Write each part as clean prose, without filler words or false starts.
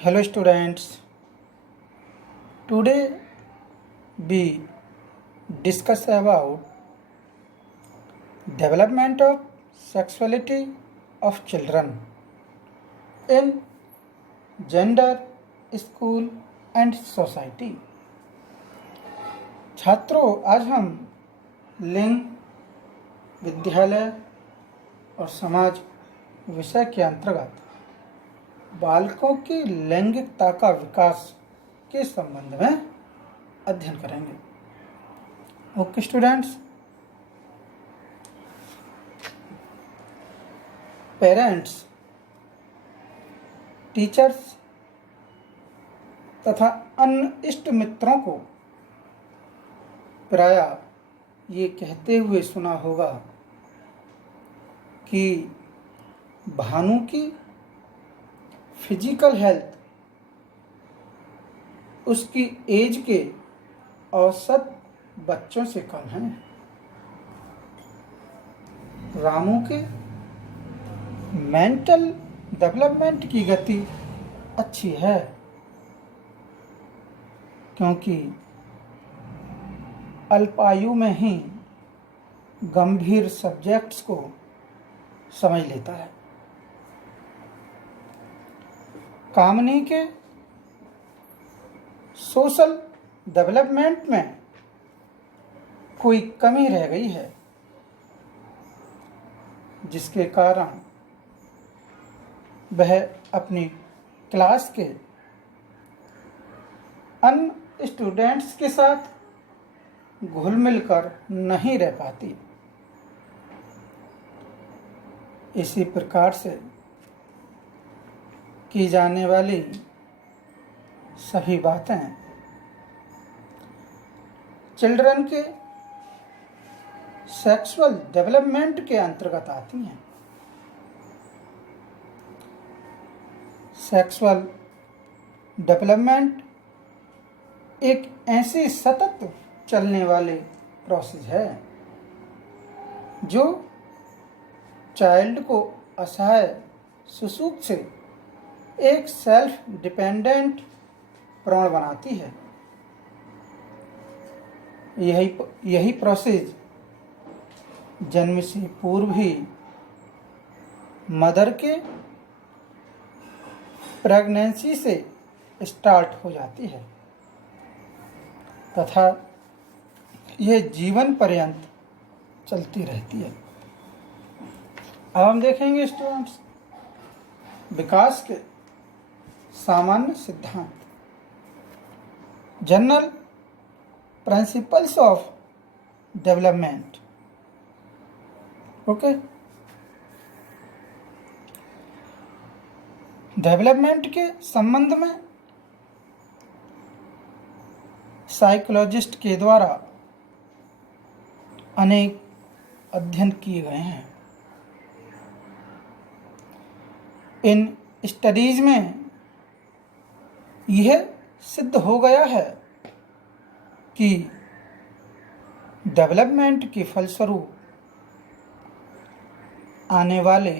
Hello students, today we discuss about development of sexuality of children in gender, school and society. छात्रों, आज हम लिंग, विद्यालय और समाज विषय के अंतर्गत बालकों की लैंगिकता का विकास के संबंध में अध्ययन करेंगे। ओके स्टूडेंट्स, पेरेंट्स, टीचर्स तथा अन्य इष्ट मित्रों को प्रायः ये कहते हुए सुना होगा कि भानु की फिजिकल हेल्थ उसकी एज के औसत बच्चों से कम है। रामू के मेंटल डेवलपमेंट की गति अच्छी है क्योंकि अल्पायु में ही गंभीर सब्जेक्ट्स को समझ लेता है। कामनी के सोशल डेवलपमेंट में कोई कमी रह गई है जिसके कारण वह अपनी क्लास के अन्य स्टूडेंट्स के साथ घुल मिलकर नहीं रह पाती। इसी प्रकार से की जाने वाली सभी बातें चिल्ड्रन के सेक्सुअल डेवलपमेंट के अंतर्गत आती हैं। सेक्सुअल डेवलपमेंट एक ऐसी सतत चलने वाले प्रोसेस है जो चाइल्ड को असहाय सुसुख से एक सेल्फ डिपेंडेंट प्राण बनाती है। यही प्रोसेस जन्म से पूर्व ही मदर के प्रेगनेंसी से स्टार्ट हो जाती है तथा यह जीवन पर्यंत चलती रहती है। अब हम देखेंगे स्टूडेंट्स विकास के सामान्य सिद्धांत, general principles of development. Okay, development के संबंध में साइकोलॉजिस्ट के द्वारा अनेक अध्ययन किए गए हैं। इन स्टडीज में यह सिद्ध हो गया है कि डेवलपमेंट के फलस्वरूप आने वाले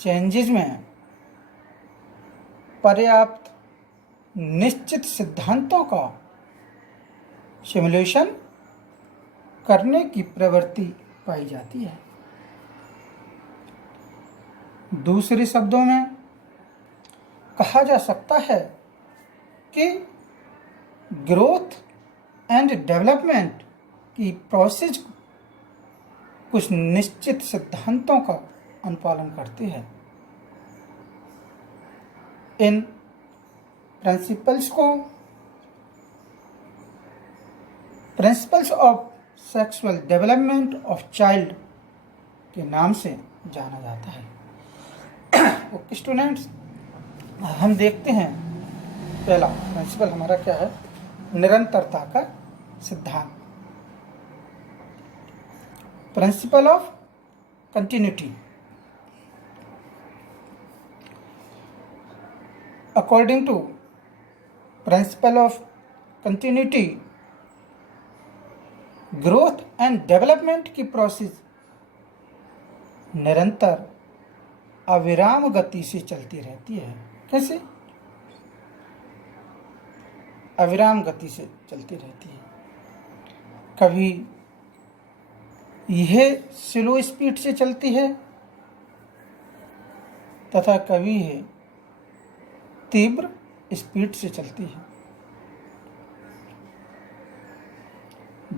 चेंजेस में पर्याप्त निश्चित सिद्धांतों का सिमुलेशन करने की प्रवृत्ति पाई जाती है। दूसरे शब्दों में कहा जा सकता है कि ग्रोथ एंड डेवलपमेंट की प्रोसेस कुछ निश्चित सिद्धांतों का अनुपालन करती है। इन प्रिंसिपल्स को principles of sexual development of child के नाम से जाना जाता है। ओके स्टूडेंट्स, हम देखते हैं पहला प्रिंसिपल हमारा क्या है, निरंतरता का सिद्धांत, principle of continuity. According to principle of continuity, growth and development की प्रोसेस निरंतर अविराम गति से चलती रहती है। कैसे? अविराम गति से चलती रहती है। कभी यह स्लो स्पीड से चलती है तथा कभी यह तीव्र स्पीड से चलती है।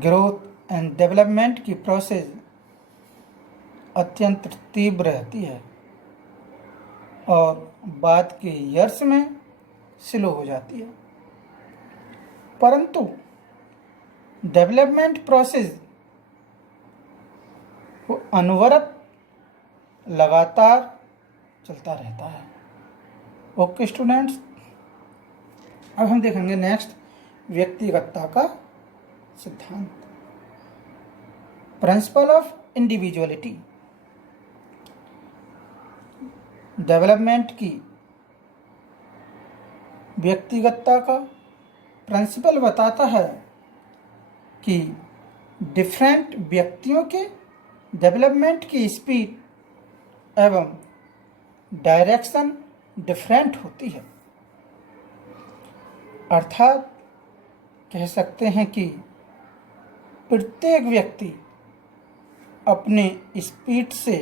ग्रोथ एंड डेवलपमेंट की प्रोसेस अत्यंत तीव्र रहती है और बाद के ईयर्स में स्लो हो जाती है, परंतु डेवलपमेंट प्रोसेस वो अनवरत लगातार चलता रहता है। ओके स्टूडेंट्स, अब हम देखेंगे नेक्स्ट व्यक्तिगतता का सिद्धांत, प्रिंसिपल ऑफ इंडिविजुअलिटी। डेवलपमेंट की व्यक्तिगतता का प्रिंसिपल बताता है कि डिफरेंट व्यक्तियों के डेवलपमेंट की स्पीड एवं डायरेक्शन डिफरेंट होती है। अर्थात कह सकते हैं कि प्रत्येक व्यक्ति अपने स्पीड से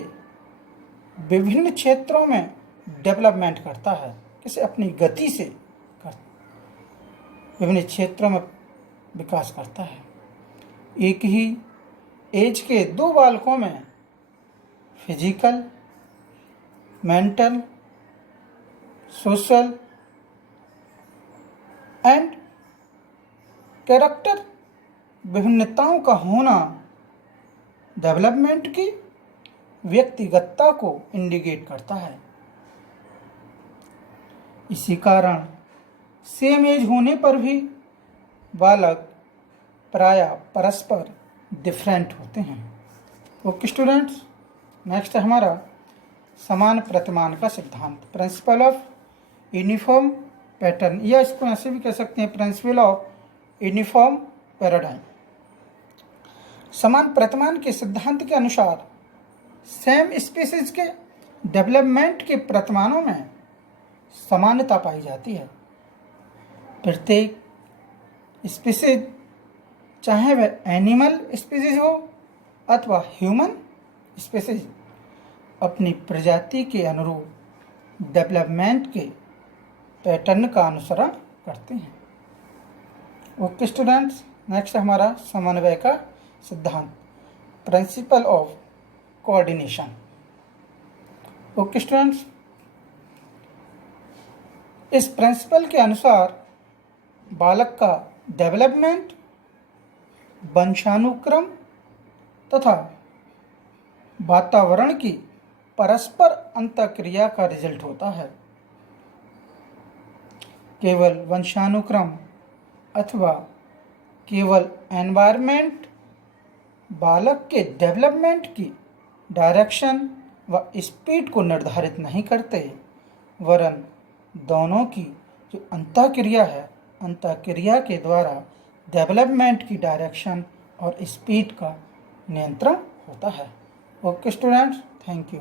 विभिन्न क्षेत्रों में डेवलपमेंट करता है, किसे अपनी गति से विभिन्न क्षेत्रों में विकास करता है। एक ही एज के दो बालकों में physical, mental, social and character विभिन्नताओं का होना डेवलपमेंट की व्यक्तिगतता को इंडिकेट करता है। इसी कारण सेम एज होने पर भी बालक प्रायः परस्पर डिफरेंट होते हैं। ओके स्टूडेंट्स, नेक्स्ट है हमारा समान प्रतिमान का सिद्धांत, प्रिंसिपल ऑफ यूनिफॉर्म पैटर्न, या इसको ऐसे भी कह सकते हैं प्रिंसिपल ऑफ यूनिफॉर्म पैराडाइम। समान प्रतिमान के सिद्धांत के अनुसार सेम स्पीसीज के डेवलपमेंट के प्रतिमानों में समानता पाई जाती है। प्रत्येक स्पीसीज, चाहे वह एनिमल स्पीसीज हो अथवा ह्यूमन स्पीसीज, अपनी प्रजाति के अनुरूप डेवलपमेंट के पैटर्न का अनुसरण करते हैं। ओके स्टूडेंट्स, नेक्स्ट हमारा समन्वय का सिद्धांत, principle of coordination. Okay students, इस प्रिंसिपल के अनुसार बालक का डेवलपमेंट वंशानुक्रम तथा वातावरण की परस्पर अंतःक्रिया का रिजल्ट होता है। केवल वंशानुक्रम अथवा केवल एनवायरनमेंट बालक के डेवलपमेंट की डायरेक्शन व स्पीड को निर्धारित नहीं करते, वरन दोनों की जो अंतःक्रिया है, अंतःक्रिया के द्वारा डेवलपमेंट की डायरेक्शन और स्पीड का नियंत्रण होता है। Okay students, thank you.